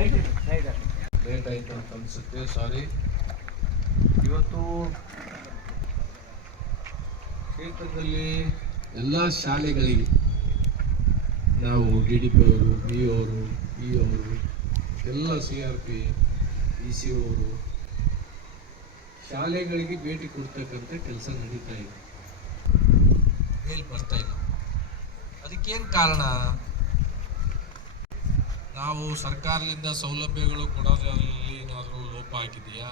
Late ಆಯ್ತು ಅಂತ ಅನ್ಸುತ್ತೆ ಸಾರಿ ಇವತ್ತು ಕ್ಷೇತ್ರದಲ್ಲಿ ಎಲ್ಲ ಶಾಲೆಗಳಿಗೆ ನಾವು ಡಿ ಡಿ ಪಿ ಅವರು ಬಿ ಅವರು, ಇ ಅವರು, ಎಲ್ಲ C R P, E C ಅವರು ಶಾಲೆಗಳಿಗೆ ಭೇಟಿ ಕೊಡ್ತಕ್ಕಂಥ ಕೆಲಸ ನಡೀತಾ ಇದೆ. ಮೇಲ್ ಬರ್ತಾ ಇಲ್ಲ ಅದಕ್ಕೇನು ಕಾರಣ? ನಾವು ಸರ್ಕಾರದಿಂದ ಸೌಲಭ್ಯಗಳು ಕೊಡೋದ್ರಲ್ಲಿ ಏನಾದರೂ ಲೋಪ ಆಗಿದೆಯಾ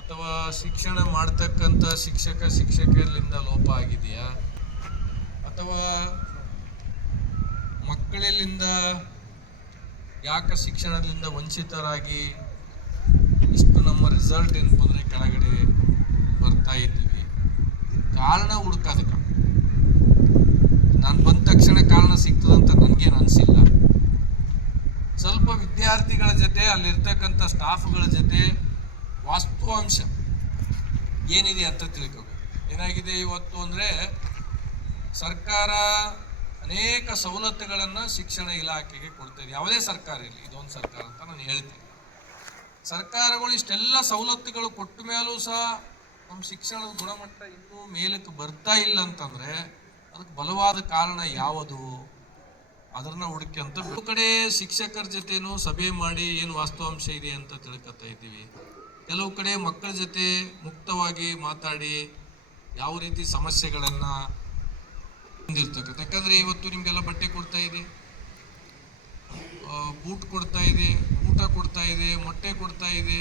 ಅಥವಾ ಶಿಕ್ಷಣ ಮಾಡ್ತಕ್ಕಂಥ ಶಿಕ್ಷಕ ಶಿಕ್ಷಕರಿಂದ ಲೋಪ ಆಗಿದೆಯಾ? ಅಥವಾ ಮಕ್ಕಳಲ್ಲಿಂದ ಯಾಕೆ ಶಿಕ್ಷಣದಿಂದ ವಂಚಿತರಾಗಿ ಇಷ್ಟು ನಮ್ಮ ರಿಸಲ್ಟ್ ಏನಪ್ಪ ಅಂದರೆ ಕೆಳಗಡೆ ಬರ್ತಾ ಇದ್ದೀವಿ? ಕಾರಣ ಹುಡುಕೋದಕ್ಕೆ ನಾನು ಬಂದ ತಕ್ಷಣ ಸ್ವಲ್ಪ ವಿದ್ಯಾರ್ಥಿಗಳ ಜೊತೆ, ಅಲ್ಲಿರ್ತಕ್ಕಂಥ ಸ್ಟಾಫ್ಗಳ ಜೊತೆ ವಾಸ್ತವಾಂಶ ಏನಿದೆ ಅಂತ ತಿಳ್ಕೋಬೇಕು. ಏನಾಗಿದೆ ಇವತ್ತು ಅಂದರೆ, ಸರ್ಕಾರ ಅನೇಕ ಸವಲತ್ತುಗಳನ್ನು ಶಿಕ್ಷಣ ಇಲಾಖೆಗೆ ಕೊಡ್ತಾ ಇದೆ. ಯಾವುದೇ ಸರ್ಕಾರ ಇರಲಿ, ಇದೊಂದು ಸರ್ಕಾರ ಅಂತ ನಾನು ಹೇಳ್ತೀನಿ. ಸರ್ಕಾರಗಳು ಇಷ್ಟೆಲ್ಲ ಸವಲತ್ತುಗಳು ಕೊಟ್ಟ ಮೇಲೂ ಸಹ ನಮ್ಮ ಶಿಕ್ಷಣದ ಗುಣಮಟ್ಟ ಇನ್ನೂ ಮೇಲಕ್ಕೆ ಬರ್ತಾ ಇಲ್ಲ ಅಂತಂದರೆ, ಅದಕ್ಕೆ ಬಲವಾದ ಕಾರಣ ಯಾವುದು? ಅದನ್ನ ಹುಡುಕಿ ಕೆಲವು ಕಡೆ ಶಿಕ್ಷಕರ ಜೊತೆನೂ ಸಭೆ ಮಾಡಿ ಏನು ವಾಸ್ತವಾಂಶ ಇದೆ ಅಂತ ತಿಳ್ಕೊತಾ ಇದ್ದೀವಿ. ಕೆಲವು ಕಡೆ ಮಕ್ಕಳ ಜೊತೆ ಮುಕ್ತವಾಗಿ ಮಾತಾಡಿ ಯಾವ ರೀತಿ ಸಮಸ್ಯೆಗಳನ್ನು ಹೊಂದಿರ್ತಕ್ಕಂಥ ಯಾಕಂದ್ರೆ ಇವತ್ತು ನಿಮಗೆಲ್ಲ ಬಟ್ಟೆ ಕೊಡ್ತಾ ಇದೆ. ಬೂಟ್ ಕೊಡ್ತಾ ಇದೆ, ಊಟ ಕೊಡ್ತಾ ಇದೆ, ಮೊಟ್ಟೆ ಕೊಡ್ತಾ ಇದೆ.